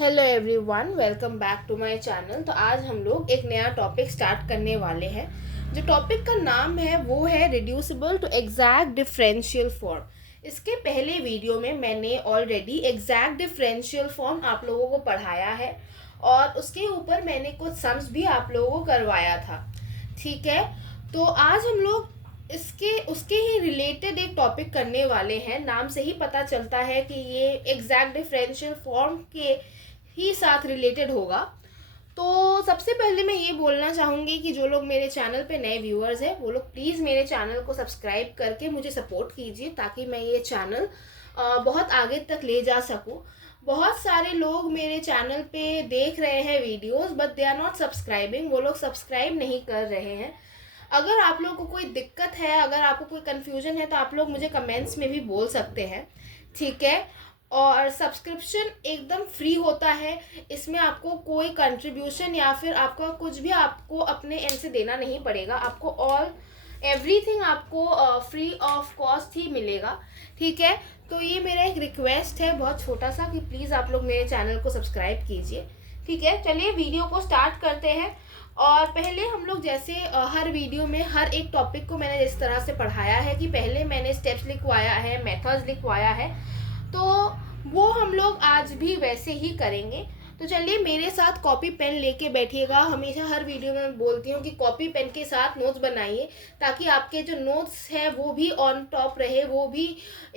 Hello everyone, welcome back to my channel. तो आज हम लोग एक नया टॉपिक स्टार्ट करने वाले हैं। जो टॉपिक का नाम है वो है reducible to exact differential form. इसके पहले वीडियो में मैंने ऑलरेडी एग्जैक्ट डिफरेंशियल फॉर्म आप लोगों को पढ़ाया है और उसके ऊपर मैंने कुछ सम्स भी आप लोगों को करवाया था। ठीक है, तो आज हम लोग इसके उसके ही रिलेटेड एक टॉपिक करने वाले हैं। नाम से ही पता चलता है कि ये एग्जैक्ट डिफरेंशियल फॉर्म के ही साथ रिलेटेड होगा। तो सबसे पहले मैं ये बोलना चाहूँगी कि जो लोग मेरे चैनल पे नए व्यूअर्स हैं वो लोग प्लीज़ मेरे चैनल को सब्सक्राइब करके मुझे सपोर्ट कीजिए ताकि मैं ये चैनल बहुत आगे तक ले जा सकूँ। बहुत सारे लोग मेरे चैनल पे देख रहे हैं videos but they are not subscribing. वो लोग सब्सक्राइब नहीं कर रहे हैं। अगर आप लोगों को कोई दिक्कत है, अगर आपको कोई कन्फ्यूजन है तो आप लोग मुझे कमेंट्स में भी बोल सकते हैं। ठीक है, और सब्सक्रिप्शन एकदम फ्री होता है। इसमें आपको कोई कंट्रीब्यूशन या फिर आपका कुछ भी आपको अपने एंड से देना नहीं पड़ेगा। आपको ऑल एवरीथिंग आपको फ्री ऑफ कॉस्ट ही मिलेगा। ठीक है, तो ये मेरा एक रिक्वेस्ट है बहुत छोटा सा कि प्लीज़ आप लोग मेरे चैनल को सब्सक्राइब कीजिए। ठीक है, चलिए वीडियो को स्टार्ट करते हैं। और पहले हम लोग जैसे हर वीडियो में हर एक टॉपिक को मैंने इस तरह से पढ़ाया है कि पहले मैंने स्टेप्स लिखवाया है, मेथड्स लिखवाया है, तो वो हम लोग आज भी वैसे ही करेंगे। तो चलिए मेरे साथ कॉपी पेन लेके बैठिएगा। हमेशा हर वीडियो में मैं बोलती हूँ कि कॉपी पेन के साथ नोट्स बनाइए ताकि आपके जो नोट्स है वो भी ऑन टॉप रहे, वो भी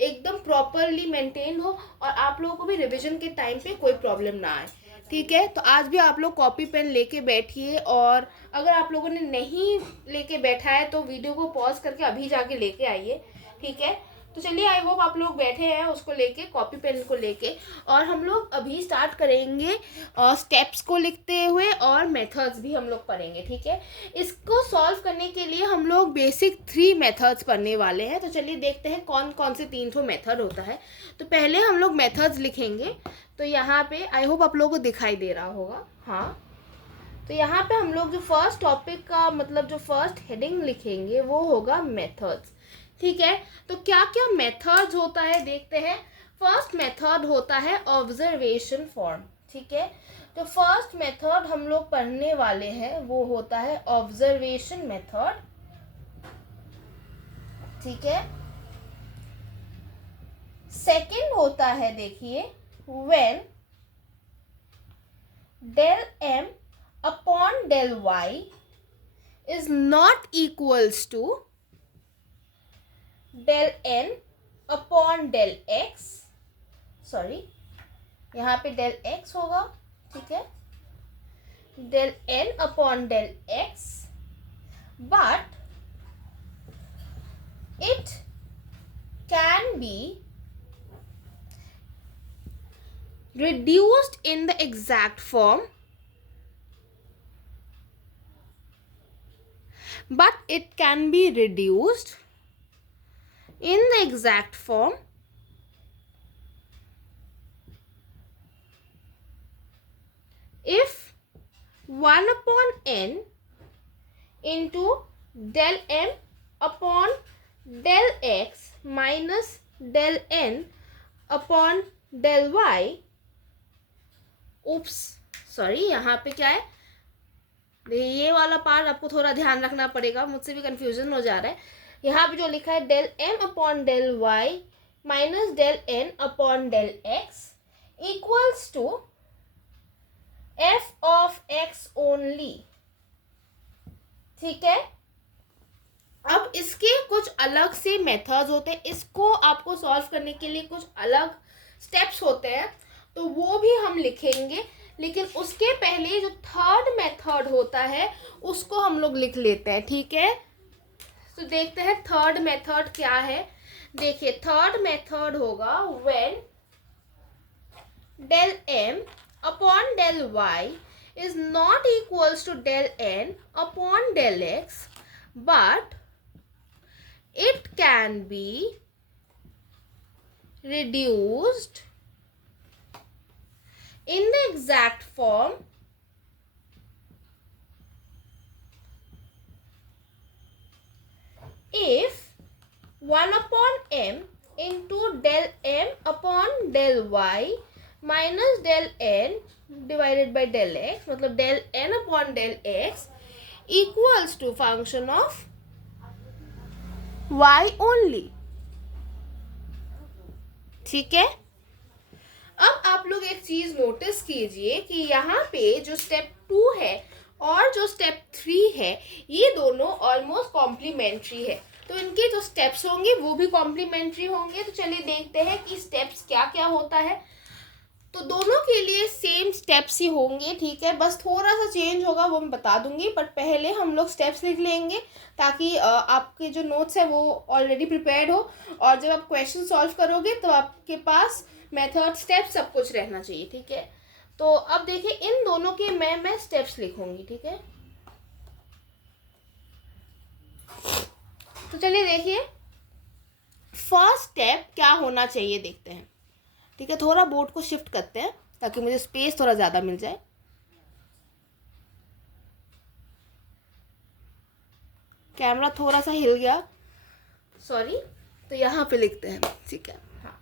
एकदम प्रॉपरली मेंटेन हो और आप लोगों को भी रिवीजन के टाइम पे कोई प्रॉब्लम ना आए। ठीक है, तो आज भी आप लोग कॉपी पेन लेके बैठिए और अगर आप लोगों ने नहीं लेके बैठा है तो वीडियो को पॉज करके अभी जाके लेके आइए। ठीक है, तो चलिए आई होप आप लोग बैठे हैं उसको लेके, कॉपी पेन को लेके। और हम लोग अभी स्टार्ट करेंगे और स्टेप्स को लिखते हुए और मेथड्स भी हम लोग पढ़ेंगे। ठीक है, इसको सॉल्व करने के लिए हम लोग बेसिक 3 मेथड्स पढ़ने वाले हैं। तो चलिए देखते हैं कौन कौन से 3 मेथड होता है। तो पहले हम लोग मेथड्स लिखेंगे। तो यहाँ पे आई होप आप लोगों को दिखाई दे रहा होगा। हाँ, तो यहाँ पे हम लोग जो फर्स्ट टॉपिक का मतलब जो फर्स्ट हेडिंग लिखेंगे वो होगा मेथड्स। ठीक है, तो क्या क्या मेथड्स होता है देखते हैं। फर्स्ट मेथड होता है ऑब्जर्वेशन फॉर्म। ठीक है, तो फर्स्ट मेथड हम लोग पढ़ने वाले हैं वो होता है ऑब्जर्वेशन मेथड। ठीक है, सेकंड होता है देखिए when del m upon del y is not equals to del n upon del x। Sorry, यहाँ पे del x होगा। ठीक है, del n upon del x, but it can be reduced in the exact form, but it can be reduced in the exact form if 1 upon n into del m upon del x minus del n upon del y। Oops, sorry, यहाँ पे क्या है, ये वाला part आपको थोड़ा ध्यान रखना पड़ेगा, मुझसे भी कंफ्यूजन हो जा रहा है। यहाँ पे जो लिखा है del m upon del y minus del n upon del x equals to f of x only. ठीक है, अब इसके कुछ अलग से मेथड्स होते हैं। इसको आपको सॉल्व करने के लिए कुछ अलग स्टेप्स होते हैं तो वो भी हम लिखेंगे, लेकिन उसके पहले जो थर्ड मेथड होता है उसको हम लोग लिख लेते हैं। ठीक है, तो देखते हैं थर्ड मेथड क्या है। देखिए थर्ड मेथड होगा when del m upon del y is not equals to del n upon del x, but it can be reduced in the exact form if 1 upon m into del m upon del y minus del N divided by del X, मतलब del N upon del X equals to function of Y only. ठीक है। अब आप लोग एक चीज notice कीजिए कि यहाँ पे जो स्टेप 2 है और जो स्टेप 3 है ये दोनों ऑलमोस्ट कॉम्प्लीमेंट्री है, तो इनके जो स्टेप्स होंगे वो भी कॉम्प्लीमेंट्री होंगे। तो चलिए देखते हैं कि स्टेप्स क्या क्या होता है। तो दोनों के लिए सेम स्टेप्स ही होंगे, ठीक है, बस थोड़ा सा चेंज होगा वो मैं बता दूंगी, बट पहले हम लोग स्टेप्स लिख लेंगे ताकि आपके जो नोट्स है वो ऑलरेडी प्रिपेयर्ड हो, और जब आप क्वेश्चन सॉल्व करोगे तो आपके पास मेथड, स्टेप सब कुछ रहना चाहिए। ठीक है। तो अब देखिए इन दोनों के मैं स्टेप्स लिखूंगी। ठीक है। तो चलिए देखिए फर्स्ट स्टेप क्या होना चाहिए देखते हैं। ठीक है, थोड़ा बोर्ड को शिफ्ट करते हैं ताकि मुझे स्पेस थोड़ा ज़्यादा मिल जाए। कैमरा थोड़ा सा हिल गया, सॉरी। तो यहाँ पे लिखते हैं। ठीक है। हाँ,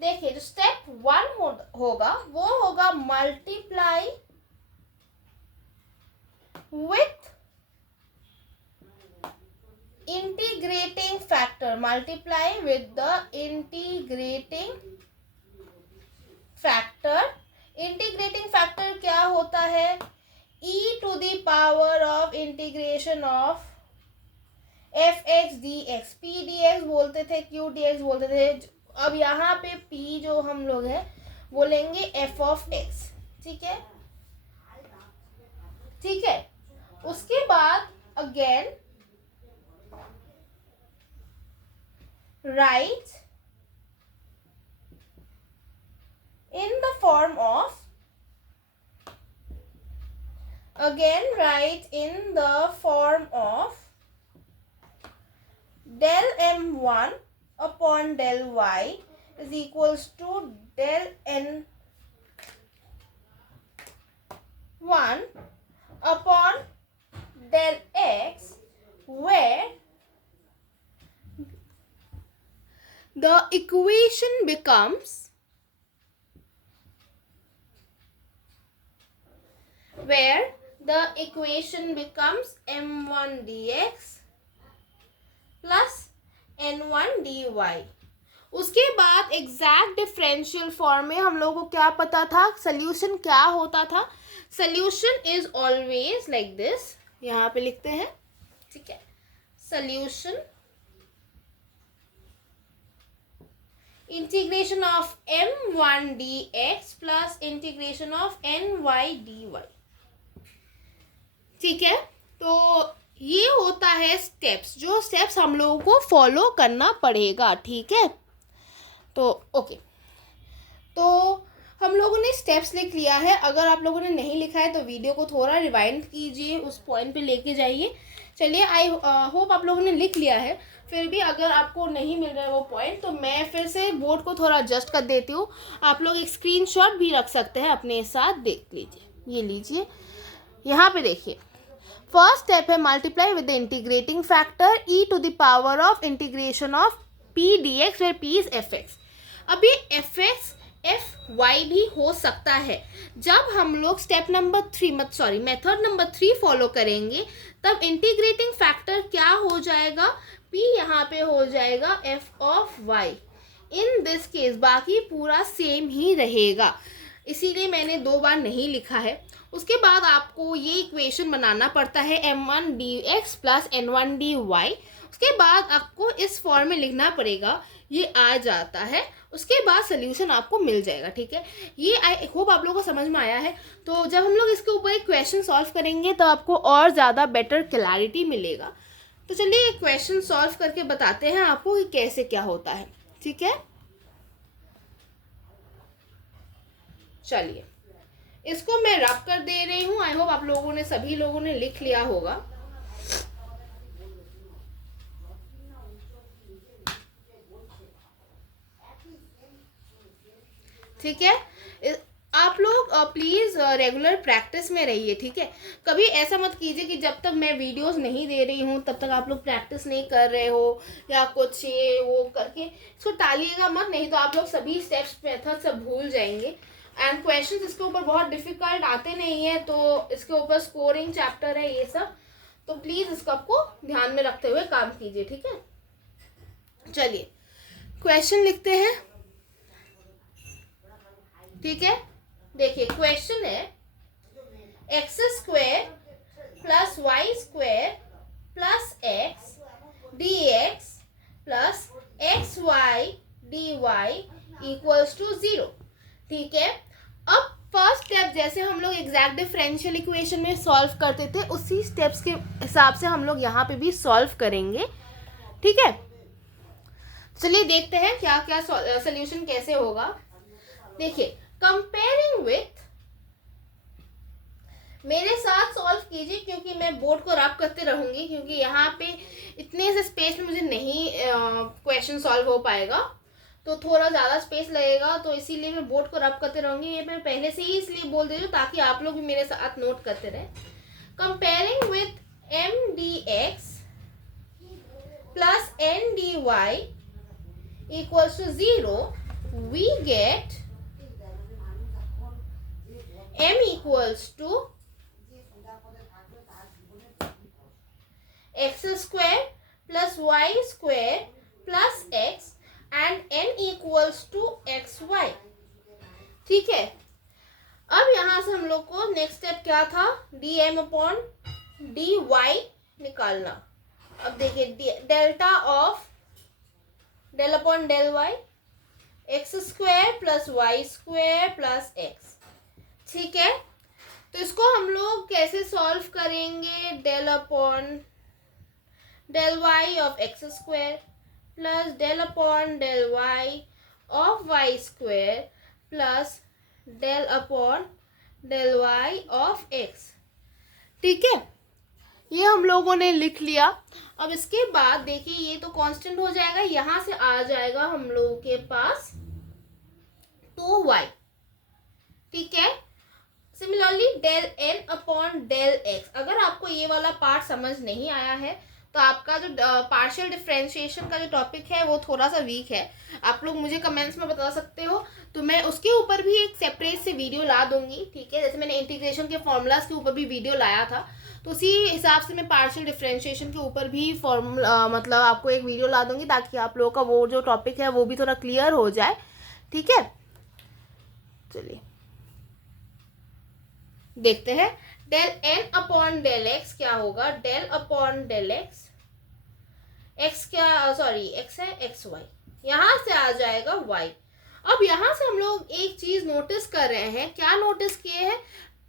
देखिए जो स्टेप 1 होगा वो होगा multiply with integrating factor, multiply with the integrating factor. Integrating factor क्या होता है? e to the power of integration of F X D X, P D X बोलते थे, क्यू डी एक्स बोलते थे। अब यहाँ पे p जो हम लोग है वो लेंगे f ऑफ x। ठीक है। ठीक है। उसके बाद again right in the form of, again write in the form of del m1 upon del y is equals to del n1 upon del x, where the equation becomes m1 dx plus n1 dy। उसके बाद exact differential form में हम लोगों को क्या पता था, solution क्या होता था? Solution is always like this, यहाँ पे लिखते हैं। ठीक है। Solution integration of m1 dx plus integration of ny dy। ठीक है। तो ये होता है स्टेप्स, जो स्टेप्स हम लोगों को फॉलो करना पड़ेगा। ठीक है। तो ओके, तो हम लोगों ने स्टेप्स लिख लिया है। अगर आप लोगों ने नहीं लिखा है तो वीडियो को थोड़ा रिवाइंड कीजिए, उस पॉइंट पे लेके जाइए। चलिए, आई होप आप लोगों ने लिख लिया है। फिर भी अगर आपको नहीं मिल रहा है वो पॉइंट तो मैं फिर से बोर्ड को थोड़ा एडजस्ट कर देती हूँ। आप लोग एक स्क्रीनशॉट भी रख सकते हैं अपने साथ, देख लीजिए। ये लीजिए, यहाँ पे देखिए। फर्स्ट स्टेप है multiply with the integrating factor e to the power of integration of p dx, where p is F X. अब ये एफ एक्स एफ वाई भी हो सकता है। जब हम लोग step number 3 method number 3 follow करेंगे तब इंटीग्रेटिंग फैक्टर क्या हो जाएगा? p यहाँ पे हो जाएगा f of y। In this case बाकी पूरा सेम ही रहेगा, इसीलिए मैंने 2 बार नहीं लिखा है। उसके बाद आपको ये इक्वेशन बनाना पड़ता है m1 dx plus n1 dy। उसके बाद आपको इस फॉर्म में लिखना पड़ेगा, ये आ जाता है। उसके बाद सोल्यूशन आपको मिल जाएगा। ठीक है। ये आई होप आप लोगों को समझ में आया है। तो जब हम लोग इसके ऊपर एक क्वेश्चन सॉल्व करेंगे तो आपको और ज़्यादा बेटर क्लैरिटी मिलेगा। तो चलिए एक क्वेश्चन सॉल्व करके बताते हैं आपको कि कैसे क्या होता है। ठीक है। चलिए, इसको मैं रब कर दे रही हूँ। आई होप आप लोगों ने, सभी लोगों ने लिख लिया होगा। ठीक है। आप लोग प्लीज़ रेगुलर प्रैक्टिस में रहिए, ठीक है। कभी ऐसा मत कीजिए कि जब तक मैं वीडियोस नहीं दे रही हूँ तब तक आप लोग प्रैक्टिस नहीं कर रहे हो, या कुछ ये वो करके इसको टालिएगा मत, नहीं तो आप लोग सभी स्टेप्स मेथड सब भूल जाएंगे। एंड क्वेश्चंस इसके ऊपर बहुत डिफ़िकल्ट आते नहीं है, तो इसके ऊपर स्कोरिंग चैप्टर है ये सब, तो प्लीज़ इसको आपको ध्यान में रखते हुए काम कीजिए, ठीक है। चलिए क्वेश्चन लिखते हैं, ठीक है। देखिए क्वेश्चन है X square plus Y square plus x D x plus x Y D Y equals to 0, ठीक है। अब फर्स्ट स्टेप जैसे हम लोग एग्जैक्ट डिफरेंशियल इक्वेशन में सॉल्व करते थे उसी स्टेप्स के हिसाब से हम लोग यहाँ पे भी सॉल्व करेंगे, ठीक है। चलिए देखते हैं क्या क्या सोल्यूशन कैसे होगा। देखिए कंपेयरिंग विथ, मेरे साथ सॉल्व कीजिए क्योंकि मैं बोर्ड को रब करते रहूंगी, क्योंकि यहाँ पे इतने से स्पेस में मुझे नहीं क्वेश्चन सॉल्व हो पाएगा, तो थोड़ा ज़्यादा स्पेस लगेगा, तो इसीलिए मैं बोर्ड को रब करते रहूंगी। ये मैं पहले से ही इसलिए बोल दे रही हूँ ताकि आप लोग भी मेरे साथ नोट करते रहें। Comparing with M D x plus N D Y equals to 0, we get m equals to x square plus y square plus x and n equals to xy, ठीक है। अब यहाँ से हम लोग को नेक्स्ट स्टेप क्या था, dm अपॉन dy निकालना। अब देखिए delta of del upon del y x square plus Y square plus x, ठीक है। तो इसको हम लोग कैसे सॉल्व करेंगे, del upon del y of x square plus del upon del y of y square plus del upon del y of x, ठीक है। ये हम लोगों ने लिख लिया। अब इसके बाद देखिए ये तो कांस्टेंट हो जाएगा, यहाँ से आ जाएगा हम लोगों के पास 2y, ठीक है। Similarly del n upon del x, अगर आपको ये वाला पार्ट समझ नहीं आया है तो आपका जो पार्शियल डिफरेंशिएशन का जो टॉपिक है वो थोड़ा सा वीक है, आप लोग मुझे कमेंट्स में बता सकते हो, तो मैं उसके ऊपर भी एक सेपरेट से वीडियो ला दूंगी, ठीक है। जैसे मैंने इंटीग्रेशन के फॉर्मूलाज के ऊपर भी वीडियो लाया था, तो उसी हिसाब से मैं पार्शियल डिफरेंशिएशन के ऊपर भी मतलब आपको एक वीडियो ला दूंगी ताकि आप लोगों का वो जो टॉपिक है वो भी थोड़ा क्लियर हो जाए, ठीक है। चलिए देखते हैं del N upon del x क्या होगा, del upon del x, x क्या सॉरी एक्स है एक्स वाई, यहाँ से आ जाएगा वाई। अब यहाँ से हम लोग एक चीज नोटिस कर रहे हैं, क्या नोटिस किए हैं,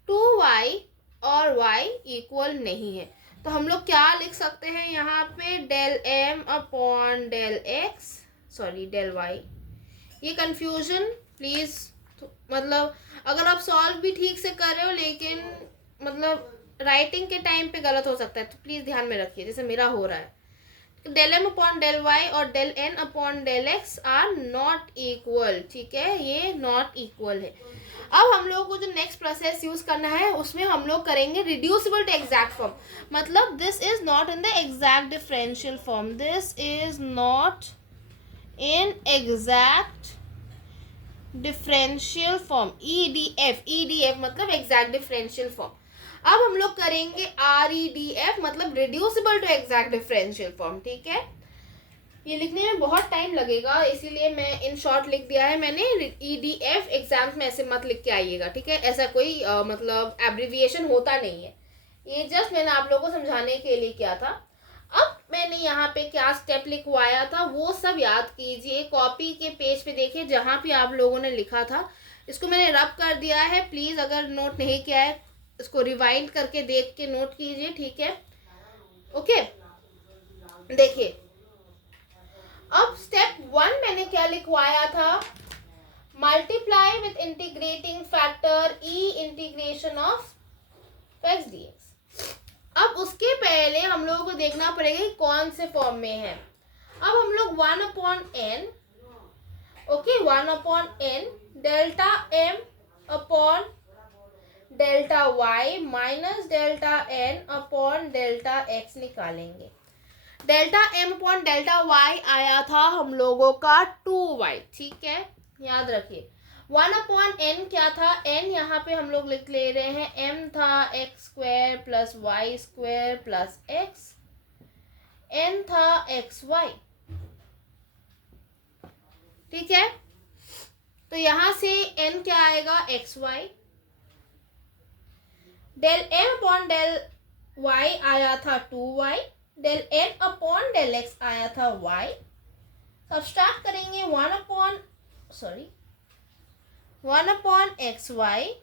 2y और y इक्वल नहीं है, तो हम लोग क्या लिख सकते हैं यहाँ पे, del m upon del x sorry del y। ये कंफ्यूजन प्लीज मतलब अगर आप सॉल्व भी ठीक से कर रहे हो लेकिन मतलब राइटिंग के टाइम पे गलत हो सकता है, तो प्लीज ध्यान में रखिए जैसे मेरा हो रहा है। Del M upon del Y और del N upon del X are not equal, ठीक है, ये नॉट इक्वल है। अब हम लोग को जो नेक्स्ट प्रोसेस यूज करना है उसमें हम लोग करेंगे रिड्यूसिबल टू एग्जैक्ट फॉर्म, मतलब this is not in the exact differential form, this is not in exact differential form, EDF मतलब एग्जैक्ट डिफरेंशियल फॉर्म। अब हम लोग करेंगे REDF मतलब reducible to exact differential form, ठीक है। ये लिखने में बहुत टाइम लगेगा इसीलिए मैं इन शॉर्ट लिख दिया है मैंने, EDF एग्जाम्स में ऐसे मत लिख के आइएगा, ठीक है, ऐसा कोई मतलब एब्रिविएशन होता नहीं है, ये जस्ट मैंने आप लोगों को समझाने के लिए किया था। अब मैंने यहाँ पे क्या स्टेप लिखवाया था वो सब याद कीजिए, कॉपी के पेज पे देखिए जहाँ पे आप लोगों ने लिखा था, इसको मैंने रब कर दिया है, प्लीज़ अगर नोट नहीं किया है इसको रिवाइंड करके देख के नोट कीजिए, ठीक है, ओके। देखिए अब स्टेप 1 मैंने क्या लिखवाया था, multiply with integrating factor E integration of x dx। अब उसके पहले हम लोगों को देखना पड़ेगा कौन से फॉर्म में है। अब हम लोग 1/n, okay, 1/n delta m upon delta Y minus delta N upon delta X निकालेंगे। Delta M upon delta Y आया था हम लोगों का 2y, ठीक है, याद रखिए। 1 अपॉन एन क्या था, एन यहाँ पे हम लोग लिख ले रहे हैं, एम था x square plus Y square plus x, n था एक्स वाई, ठीक है। तो यहां से एन क्या आएगा, x y. Del M upon del y आया था 2y, del N upon del x आया था y। अब स्टार्ट करेंगे 1 upon x y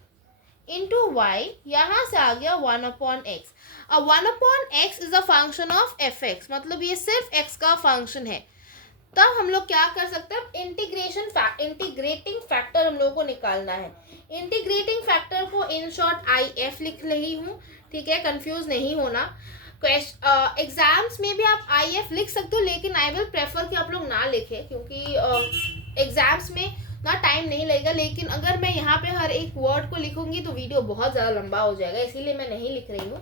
into y, यहां से आ गया 1 अपॉन एक्स। अब 1 upon x is a function of F x, मतलब ये सिर्फ एक्स का फंक्शन है। तब हम लोग क्या कर सकते हैं, इंटीग्रेटिंग फैक्टर हम लोग को निकालना है। इंटीग्रेटिंग फैक्टर को इन शॉर्ट आई एफ लिख रही हूँ, ठीक है, कंफ्यूज नहीं होना। एग्जाम्स में भी आप आई एफ लिख सकते हो, लेकिन आई विल प्रेफर कि आप लोग ना लिखें, क्योंकि एग्जाम्स में ना टाइम नहीं लगेगा। लेकिन अगर मैं यहाँ पे हर एक वर्ड को लिखूंगी तो वीडियो बहुत ज़्यादा लंबा हो जाएगा, इसीलिए मैं नहीं लिख रही हूँ।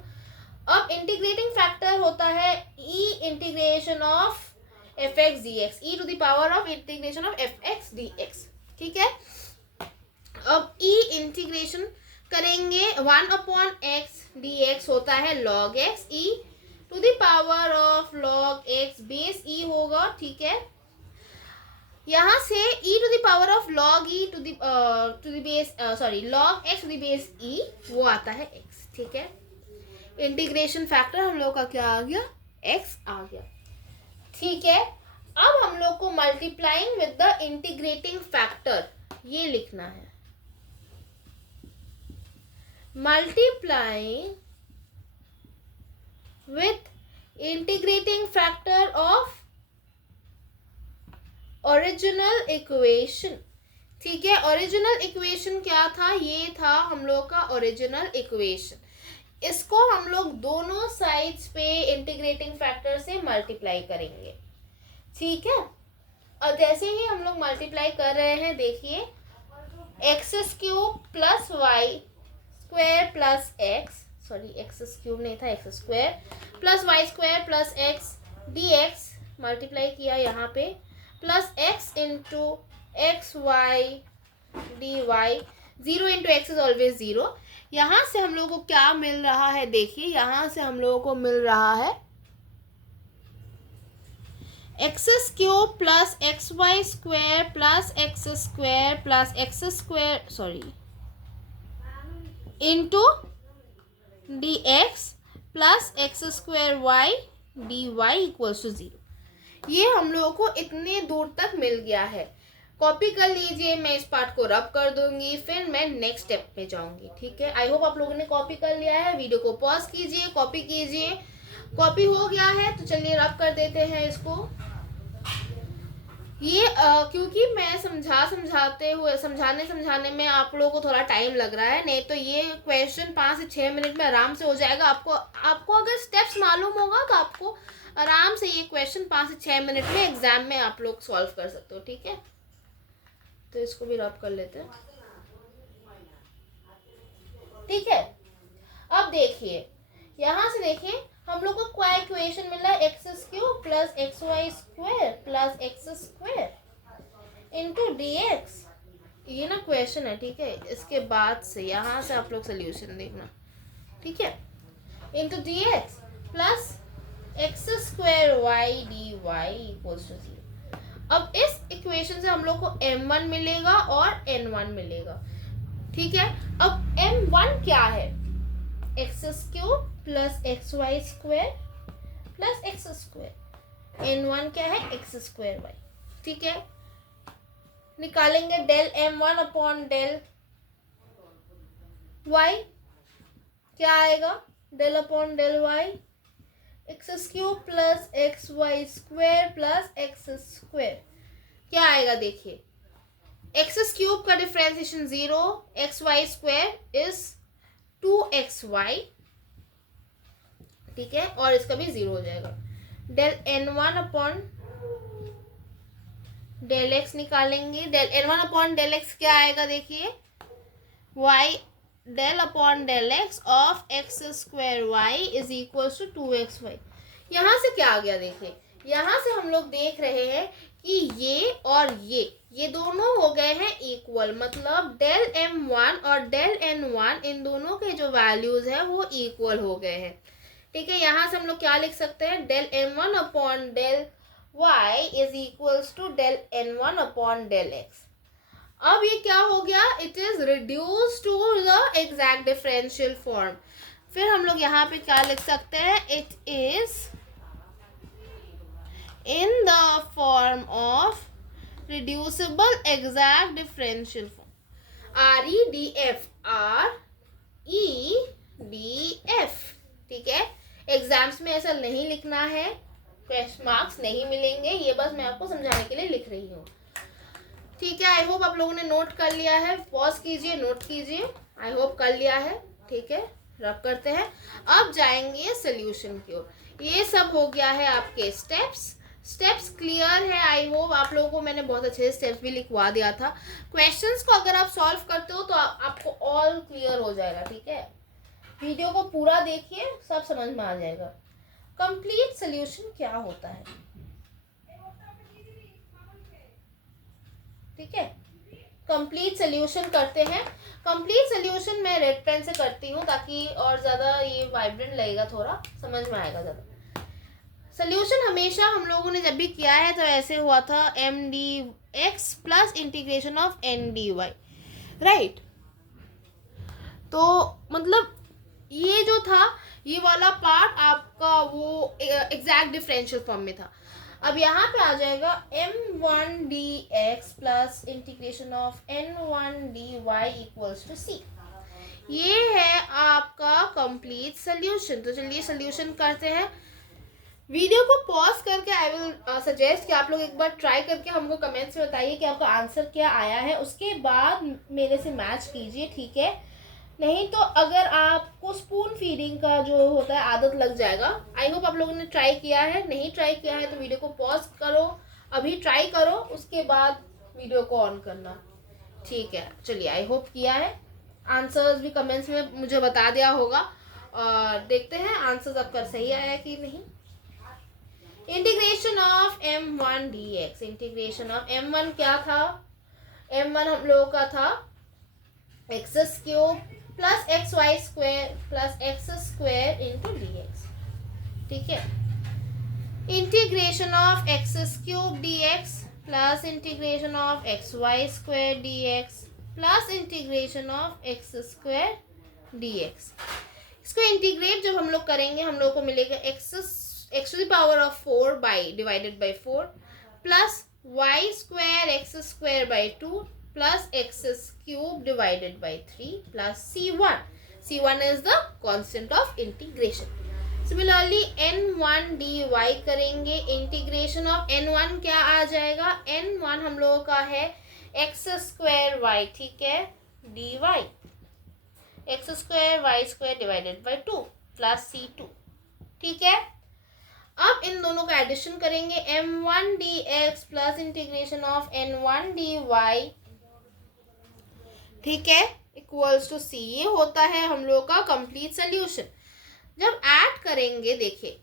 अब इंटीग्रेटिंग फैक्टर होता है E integration of F X D X, E to the power of integration of F X D x, ठीक है। अब ई इंटीग्रेशन करेंगे 1 अपॉन एक्स डी एक्स होता है log X, E to the power of log X base E होगा, ठीक है। यहाँ से e to the power of log E to the base log X to the base E, वो आता है x, ठीक है। इंटीग्रेशन फैक्टर हम लोग का क्या आ गया, x आ गया, ठीक है। अब हम लोग को multiplying with the integrating factor ये लिखना है, multiplying with integrating factor of original equation, ठीक है। ओरिजिनल इक्वेशन क्या था, ये था हम लोग का ओरिजिनल इक्वेशन। इसको हम लोग दोनों साइड्स पे इंटीग्रेटिंग फैक्टर से मल्टीप्लाई करेंगे, ठीक है। और जैसे ही हम लोग मल्टीप्लाई कर रहे हैं, देखिए x cube plus Y square plus x cube नहीं था, x square plus Y square plus x D x multiply किया यहाँ पे, plus x into x Y D y, 0 into x is always 0। यहाँ से हम लोगों को क्या मिल रहा है, देखिए यहाँ से हम लोगों को मिल रहा है x cube plus x y square plus x square into d x plus x square y D Y equals to 0। ये हम लोगों को इतने दूर तक मिल गया है। कॉपी कर लीजिए, मैं इस पार्ट को रब कर दूंगी, फिर मैं नेक्स्ट स्टेप पे जाऊंगी, ठीक है। आई होप आप लोगों ने कॉपी कर लिया है। वीडियो को पॉज कीजिए, कॉपी कीजिए। कॉपी हो गया है तो चलिए रब कर देते हैं इसको। ये क्योंकि मैं समझाने में आप लोगों को थोड़ा टाइम लग रहा है, नहीं तो ये क्वेश्चन 5 से 6 मिनट में आराम से हो जाएगा। आपको अगर स्टेप्स मालूम होगा तो आपको आराम से ये क्वेश्चन 5 से 6 मिनट में एग्जाम में आप लोग सॉल्व कर सकते हो, ठीक है। तो इसको भी रब कर लेते हैं, ठीक है। अब देखिए यहाँ से देखिए हम लोग को क्या इक्वेशन मिला है, x cube plus x y square plus x square into d x, ये ना क्वेश्चन है, ठीक है। इसके बाद से यहाँ से आप लोग सोल्यूशन देखना, ठीक है, into d x plus x square y D Y equals to 0। अब इस इक्वेशन से हम लोग को m1 मिलेगा और n1 मिलेगा, ठीक है। अब m1 क्या है, x cube plus x y square plus x square, n1 क्या है, एक्स स्क्वायर वाई, ठीक है। निकालेंगे del m1 upon del y, क्या आएगा, del upon del y, x cube plus x y square plus x square, क्या आएगा, देखिए एक्स क्यूब का differentiation 0, x y square is 2xy, ठीक है, और इसका भी 0 हो जाएगा। Del n1 upon del x निकालेंगे, del n1 upon del x क्या आएगा, देखिए y del upon del x of x square y is equal to 2xy। यहाँ से क्या आ गया देखिए, यहाँ से हम लोग देख रहे हैं कि ये और ये दोनों हो गए हैं इक्वल, मतलब डेल m1 और डेल n1 इन दोनों के जो वैल्यूज है वो इक्वल हो गए हैं। ठीक है, यहाँ से हम लोग क्या लिख सकते हैं, del m1 upon del y is equals to del n1 upon del x। अब ये क्या हो गया, it is reduce to the exact differential form. फिर हम लोग यहाँ पे क्या लिख सकते हैं, it is in the form of reducible exact differential form, REDF, REDF। ठीक है, एग्जाम्स में ऐसा नहीं लिखना है, क्वेश्चन मार्क्स नहीं मिलेंगे, ये बस मैं आपको समझाने के लिए लिख रही हूँ। ठीक है, आई होप आप लोगों ने नोट कर लिया है। पॉज कीजिए, नोट कीजिए, आई होप कर लिया है। ठीक है, रब करते हैं, अब जाएंगे सोल्यूशन की ओर। ये सब हो गया है आपके स्टेप्स क्लियर है। आई होप आप लोगों को मैंने बहुत अच्छे स्टेप्स भी लिखवा दिया था। क्वेश्चंस को अगर आप सॉल्व करते हो तो आपको ऑल क्लियर हो जाएगा। ठीक है, वीडियो को पूरा देखिए, सब समझ में आ जाएगा। कंप्लीट सोल्यूशन क्या होता है, ठीक है, कंप्लीट सोल्यूशन करते हैं। कंप्लीट सोल्यूशन मैं रेड पेन से करती हूँ ताकि और ज़्यादा ये वाइब्रेंट लगेगा, थोड़ा समझ में आएगा ज़्यादा। सोल्यूशन हमेशा हम लोगों ने जब भी किया है तो ऐसे हुआ था, mdx plus integration of ndy, right. तो मतलब ये जो था, ये वाला पार्ट आपका वो एग्जैक्ट डिफरेंशियल फॉर्म में था। अब यहाँ पे आ जाएगा m1dx plus integration of n1dy equals to c। ये है आपका कंप्लीट सोल्यूशन। तो चलिए सोल्यूशन करते हैं। वीडियो को पॉज करके आई विल सजेस्ट कि आप लोग एक बार ट्राई करके हमको कमेंट्स में बताइए कि आपका आंसर क्या आया है, उसके बाद मेरे से मैच कीजिए। ठीक है, नहीं तो अगर आपको स्पून फीडिंग का जो होता है आदत लग जाएगा। आई होप आप लोगों ने ट्राई किया है, नहीं ट्राई किया है तो वीडियो को पॉज करो, अभी ट्राई करो, उसके बाद वीडियो को ऑन करना। ठीक है, चलिए, आई होप किया है। आंसर्स भी कमेंट्स में मुझे बता दिया होगा और देखते हैं आंसर्स आपका सही आया कि नहीं। Integration of m1dx, integration of m1 क्या था, m1 हम लोगों का था x cube plus x y square plus x square into d x. ठीक है, integration of x cube d x plus integration of x y square d x plus integration of x square d x. इसको integrate जब हम लोग करेंगे हम लोग को मिलेगा x to the power of 4 by divided by 4 plus Y square x square by 2 plus x cube divided by 3 plus c1. c1 is the constant of integration. Similarly n1 dy करेंगे, integration of n1 क्या आ जाएगा, n1 हम लोगों का है x square y, ठीक है, dy x square y square divided by 2 plus c2। ठीक है, अब इन दोनों का एडिशन करेंगे, m1 dx plus integration of n1 dy, ठीक है, इक्वल्स टू सी। ये होता है हम लोग का कंप्लीट सोल्यूशन। जब ऐड करेंगे देखिए,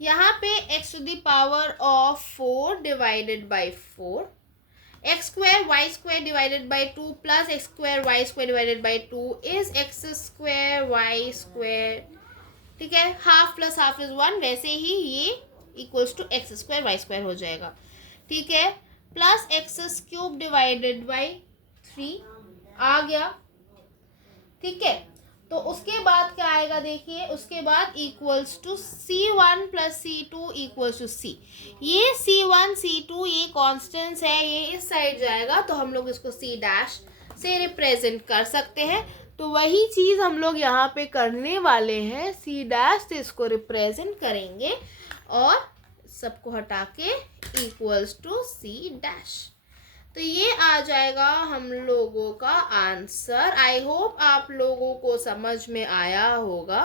यहाँ पे x to the power of 4 divided by 4, x square y square divided by 2 plus x square y square divided by 2 is x square y square. ठीक है, हाफ प्लस हाफ इज 1, वैसे ही ये equals to x square y square हो जाएगा। ठीक है, plus x cube divided by 3 आ गया। ठीक है, तो उसके बाद क्या आएगा देखिए, उसके बाद equals to c1 plus c2 equals to c। ये c1 c2 ये कॉन्स्टेंट्स है, ये इस साइड जाएगा तो हम लोग इसको c डैश से रिप्रेजेंट कर सकते हैं। तो वही चीज़ हम लोग यहाँ पे करने वाले हैं, c डैश से इसको रिप्रेजेंट करेंगे और सबको हटा के इक्वल्स टू c डैश। तो ये आ जाएगा हम लोगों का आंसर। आई होप आप लोगों को समझ में आया होगा।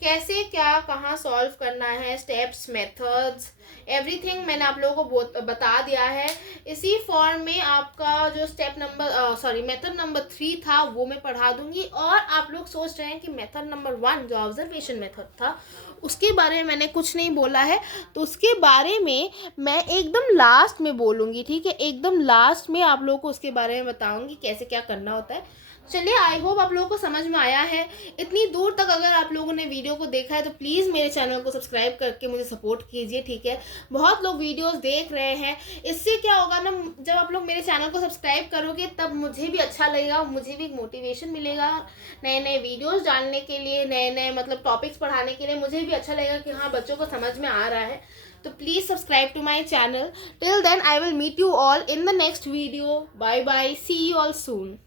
कैसे क्या कहाँ सॉल्व करना है, स्टेप्स, मेथड्स, एवरीथिंग मैंने आप लोगों को बता दिया है। इसी फॉर्म में आपका जो मेथड नंबर 3 था वो मैं पढ़ा दूंगी। और आप लोग सोच रहे हैं कि मेथड नंबर 1 जो ऑब्जर्वेशन मेथड था उसके बारे में मैंने कुछ नहीं बोला है, तो उसके बारे में मैं एकदम लास्ट में बोलूँगी, ठीक है, एकदम लास्ट में आप लोगों को उसके बारे में बताऊँगी कैसे क्या करना होता है। चलिए, आई होप आप लोगों को समझ में आया है। इतनी दूर तक अगर आप लोगों ने वीडियो को देखा है तो प्लीज़ मेरे चैनल को सब्सक्राइब करके मुझे सपोर्ट कीजिए, ठीक है। बहुत लोग वीडियोस देख रहे हैं, इससे क्या होगा ना, जब आप लोग मेरे चैनल को सब्सक्राइब करोगे तब मुझे भी अच्छा लगेगा, मुझे भी एक मोटिवेशन मिलेगा नए नए वीडियोज़ डालने के लिए, नए नए मतलब टॉपिक्स पढ़ाने के लिए। मुझे भी अच्छा लगेगा कि हाँ, बच्चों को समझ में आ रहा है। तो please subscribe to my channel. Till then I will meet you all in the next video. Bye bye, see you all soon.